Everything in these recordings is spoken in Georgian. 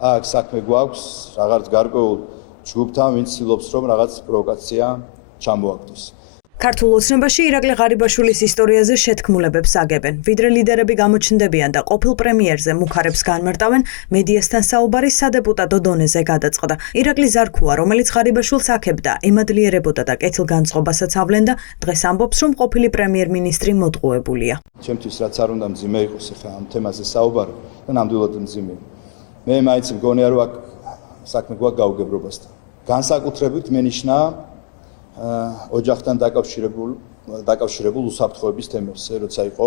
აქ საქმე გვაქვს რაღაც გარკვეულ ჯგუფთან, ვინც ცდილობს რომ რაღაც პროვოკაცია ჩამოაგდოს. ქართულ ოცნებაში ირაკლი ღარიბაშვილის ისტორიაზე შეთქმულებებს აგებენ. ვიდრე ლიდერები გამოჩნდებიან და ყოფილ პრემიერზე მუხარებს განმარტავენ, მედიასთან საუბარი სადეპუტატო დონეზე გადაწყდა. ირაკლი ზარქუა, რომელიც ღარიბაშვილს აქებდა, ემადლიერებოდა და კეთილგანწყობასაც ავლენდა, დღეს ამბობს, რომ ყოფილი პრემიერ-მინისტრი მოტყუებულია. ჩემთვის რაც არ უნდა მძიმე იყოს ახლა ამ თემაზე საუბარი და ნამდვილად მძიმე. მე მაინც მგონია რომ აქ საქმე გვაქვს გაუგებრობასთან. განსაკუთრებით მენიშნა ოჯახთან დაკავშირებულ უსაფრთხოების თემებზე, როცა იყო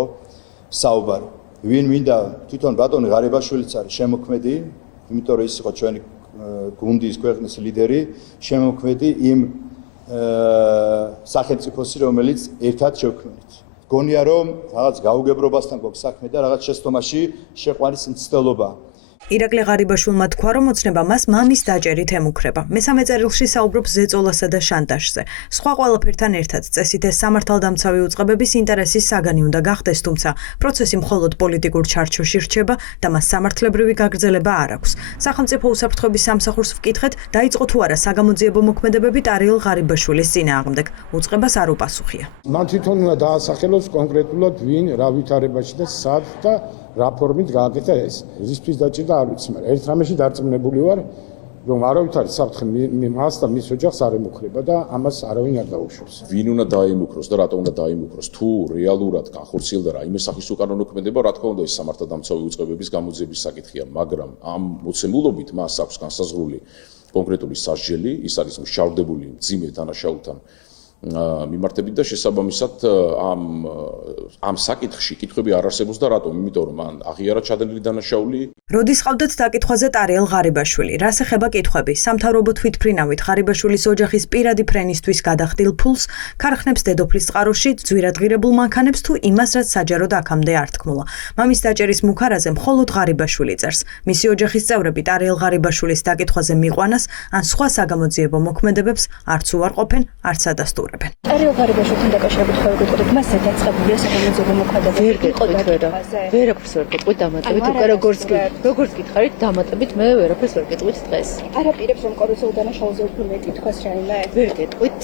საუბარი. ვინ მინდა თვითონ ბატონი ღარიბაშვილიც არის შემოქმედი, იმიტომ რომ ის იყო ჩვენი გუნდის ქვეყნის ლიდერი, შემოქმედი იმ სახელმწიფოსი, რომელიც ერთად შევქმნით. გონია რომ რაღაც გაუგებრობასთან გვაქვს საქმე და რაღაც შეცდომაში შეყვანის მცდელობა. ირაკლი ღარიბაშვილმა თქვა, რომ ოცნება მას მამის დაჭერით ემუქრება. მესამე წერილში საუბრობს ზეწოლასა და შანტაჟზე. სხვა ყველაფერთან ერთად წესით ეს სამართალდამცავი უწყებების ინტერესის საგანი უნდა გახდეს, თუმცა პროცესი მხოლოდ პოლიტიკურ ჩარჩოში რჩება და მას სამართლებრივი გაგრძელება არ აქვს. სახელმწიფო უსაფრთხოების სამსახურს ვკითხეთ, დაიწყო თუ არა საგამოძიებო მოქმედებები ტარიელ ღარიბაშვილის წინააღმდეგ. უწყებას არ უპასუხია. მან თვითონ უნდა დაასახელოს კონკრეტულად ვინ, რა ვითარებაში და სად და რა ფორმით გააკეთა ეს. რისთვის დაჭირდა არ ვიცი, მაგრამ ერთ რამეში დარწმუნებული ვარ, რომ არავითარი საფრთხე მას და მის ოჯახს არ ემუქრება და ამას არავინ არ დაუშვებს. ვინ უნდა დაიმუქროს და რატომ უნდა დაიმუქროს? თუ რეალურად განხორციელდა რაიმე სახის უკანონო მოქმედება, რა თქმა უნდა ის სამართალდამცავი უწყებების გამოძიების საკითხია, მაგრამ ამ მოცემულობით მას აქვს განსაზღვრული კონკრეტული სასჯელი, ის არის მშალდებული მძიმე დანაშაულთან მიმართებით და შესაბამისად ამ საკითხში კითხვები არ არსებობს და რატომ? იმიტომ რომ მან აღიარა ჩადენილი დანაშაული. როდის ყავდათ დაკითხვაზე ტარიელ ღარიბაშვილი? რას ეხება კითხვები? სამთავრობო თვითმფრინავით ღარიბაშვილის ოჯახის პირადი ფრენისთვის გადახდილ ფულს ქარხნებს დედოფლის წყაროში, ძვირადღირებულ მანქანებს თუ იმას, რაც საჯაროდ აქამდე არ თქმულა. მამის დაჭერის მუხარაზე მხოლოდ ღარიბაშვილი წერს. მისი ოჯახის წევრები ტარიელ ღარიბაშვილის დაკითხვაზე მიყვანას ან სხვა საგამოძიებო მოქმედებებს არც უარყოფენ, არც ადასტურებენ. ტარიელ ღარიბაშვილთან დაკავშირებით ხო გეტყვით, მას დაწყებულია საგამოძიებო მოქმედება. ვერაფერს ვერ გეტყვით დამატებით, უკვე როგორც გითხარით, დამატებით მე ვერაფერს ვერ გეტყვით დღეს. არაპირებს რომ კორუფციულ დანაშაულზე უფრო მეტი თქვას რაიმე. ვერ გეტყვით.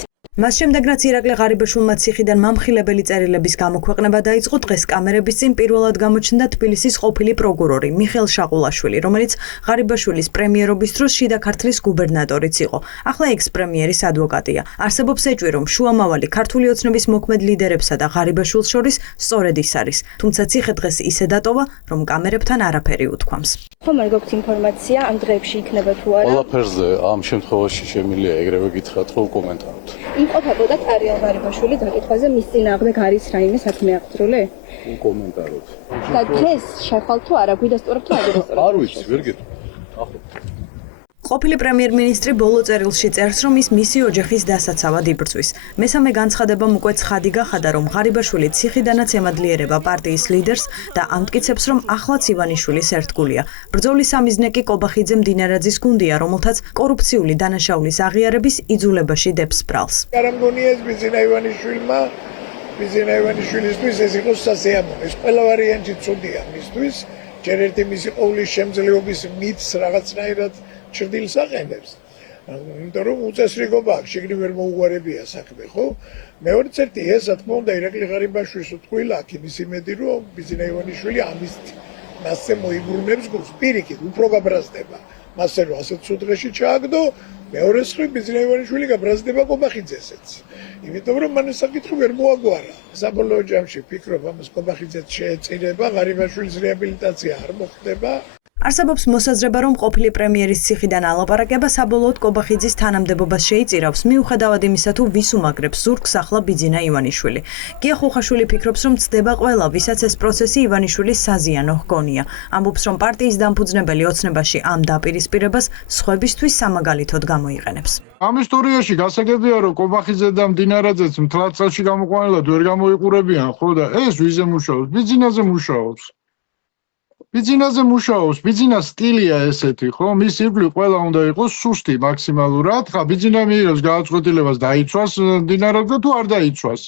მას შემდეგ რაც ირაკლი ღარიბაშვილმა ციხიდან მამხილებელი წერილების გამოქვეყნება დაიწყო, დღეს კამერების წინ პირველად გამოჩნდა თბილისის ყოფილი პროკურორი მიხეილ შაყულაშვილი, რომელიც ღარიბაშვილის პრემიერობის დროს შიდა ქართლის გუბერნატორიც იყო. ახლა ექს-პრემიერის ადვოკატია. არსებობს ეჭვი, რომ შუამავალი ქართული ოცნების მოქმედ ლიდერებსა და ღარიბაშვილს შორის სწორედ ის არის. თუმცა ციხე დღეს ისე დატოვა, რომ კამერებთან არაფერი უთქვამს. ხომ არ გაქვთ ინფორმაცია ამ დღეებში იქნება თუ არა? ყველაფერზე ამ შემთხვევაში შემიძლია ეგრევე გითხრათ, რომ კომენტაროთ. იმყოფებოდა ტარიელ ღარიბაშვილი დაკითხვაზე მის წინააღმდეგ არის რაიმე საქმე აღძრული? კომენტაროთ. და დღეს შეხვალ თუ არა, გვიდასტურებ თუ არა? არ ვიცი, ვერ გეტყვი. ყოფილი პრემიერ-მინისტრი ბოლო წერილში წერს, რომ ის მისი ოჯახის დასაცავად იბრძვის. მესამე განცხადებამ უკვე ცხადი გახადა, რომ ღარიბაშვილი ციხიდანაც ემადლიერება პარტიის ლიდერს და ამტკიცებს, რომ ახლაც ივანიშვილის ერთგულია. ბრძოლის სამიზნე კი კობახიძე მდინარაძის გუნდია, რომელთაც კორუფციული დანაშაულის აღიარების იძულებაში დებს ბრალს. არ მგონია ეს ბიზინა ივანიშვილისთვის ეს იყო სასიამოვნო. ეს ყველა ვარიანტი ცუდია მისთვის. ჯერ ერთი მისი ყოვლის შემძლეობის მითს რაღაცნაირად ჭრდილს აყენებს. იმიტომ რომ უწესრიგობა აქ შეგნი ვერ მოუგვარებია საქმე, ხო? მეორეც ერთი ეს რა თქმა უნდა ირაკლი ღარიბაშვილის უთქვილა აქ იმის იმედი რომ ბიზინა ივანიშვილი ამის მასზე მოიგრუნებს გულს პირიქით უფრო გაბრაზდება. მასე რომ ასეთ სუდღეში ჩააგდო, მეორე მხრივ ბიზინა ივანიშვილი გაბრაზდება კობახიძესეც. იმიტომ რომ მან ეს საკითხი ვერ მოაგვარა. საბოლოო ჯამში ფიქრობ ამას კობახიძეც შეეწირება, ღარიბაშვილის რეაბილიტაცია არ მოხდება. არსებობს მოსაზრება, რომ ყოფილი პრემიერის ციხიდან ალაპარაკება საბოლოოდ კობახიძის თანამდებობას შეიწირავს, მიუხედავად იმისა, თუ ვის უმაგრებს ზურგს ახლა ბიზინა ივანიშვილი. გია ხუხაშვილი ფიქრობს, რომ ცდება ყველა, ვისაც ეს პროცესი ივანიშვილის საზიანო ჰგონია. ამბობს, რომ პარტიის დამფუძნებელი ოცნებაში ამ დაპირისპირებას სხვებისთვის სამაგალითოდ გამოიყენებს. ამ ისტორიაში გასაგებია, რომ კობახიძე და მდინარაძეც მთლად წელში გამოყვანილად ვერ გამოიყურებიან, ხო და ეს ვიზე მუშაობს, ბიზინაზე მუშაობს. ბიზინაზე მუშაობს, ბიზინას სტილია ესეთი, ხო? მის ირგვლივ ყველა უნდა იყოს სუსტი მაქსიმალურად. ხა ბიზინა მიიღებს გადაწყვეტილებას დაიცვას მდინარაძე თუ არ დაიცვას.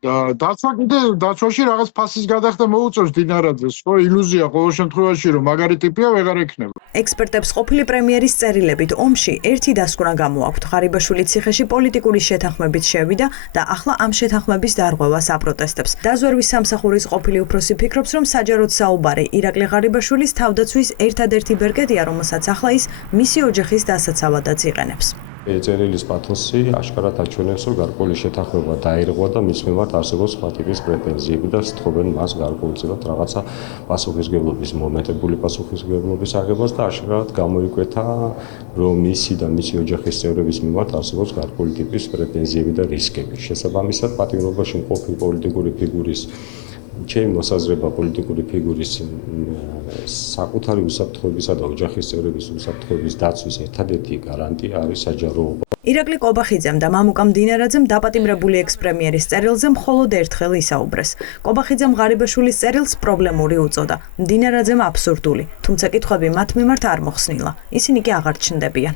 და დაცვა კიდე დაცვაში რაღაც ფასის გადახდა მოუწევს დინარაძეს, ხო, ილუზია ყოველ შემთხვევაში რომ მაგარი ტიპია ვეღარ ექნება. ექსპერტებს ყოფილი პრემიერის წერილებით ომში ერთი დასკვნა გამოაქვთ. ღარიბაშვილი ციხეში პოლიტიკური შეთანხმებით შევიდა და ახლა ამ შეთანხმების დარღვევას აპროტესტებს. დაზვერვის სამსახურის ყოფილი უფროსი ფიქრობს, რომ საჯაროდ საუბარი ირაკლი ღარიბაშვილის თავდაცვის ერთადერთი ბერკეტია, რომელსაც ახლა ის მისი ოჯახის დასაცავადაც იყენებს. წერილის პათოსი აშკარად აჩვენებს, რომ გარკვეული შეთანხმება დაირღვა და მის მიმართ არსებობს სხვა ტიპის პრეტენზიები და სთხოვენ მას გარკვეულწილად რაღაცა პასუხისმგებლობის, მომეტებული პასუხისმგებლობის აღებას და აშკარად გამოიკვეთა, რომ მისი და მისი ოჯახის წევრების მიმართ არსებობს გარკვეული ტიპის პრეტენზიები და რისკები. შესაბამისად, პატიმრობაში მყოფი პოლიტიკური ფიგურის ჩემი მოსაზრება პოლიტიკური ფიგურის საკუთარი უსაფრთხოებისა და ოჯახის წევრების უსაფრთხოების დაცვის ერთადერთი გარანტია არის საჯაროობა. ირაკლი ყობახიძემ და მამუკამ დინარაძემ დაპატიმრებული ექს-პრემიერის წერილზე მხოლოდ ერთხელ ისაუბრეს. ყობახიძემ ღარიბაშვილის წერილს პრობლემური უწოდა, დინარაძემ აბსურდული, თუმცა კითხვები მათ მიმართ არ მოხსნილა. ისინი კი აღარ ჩნდებიან.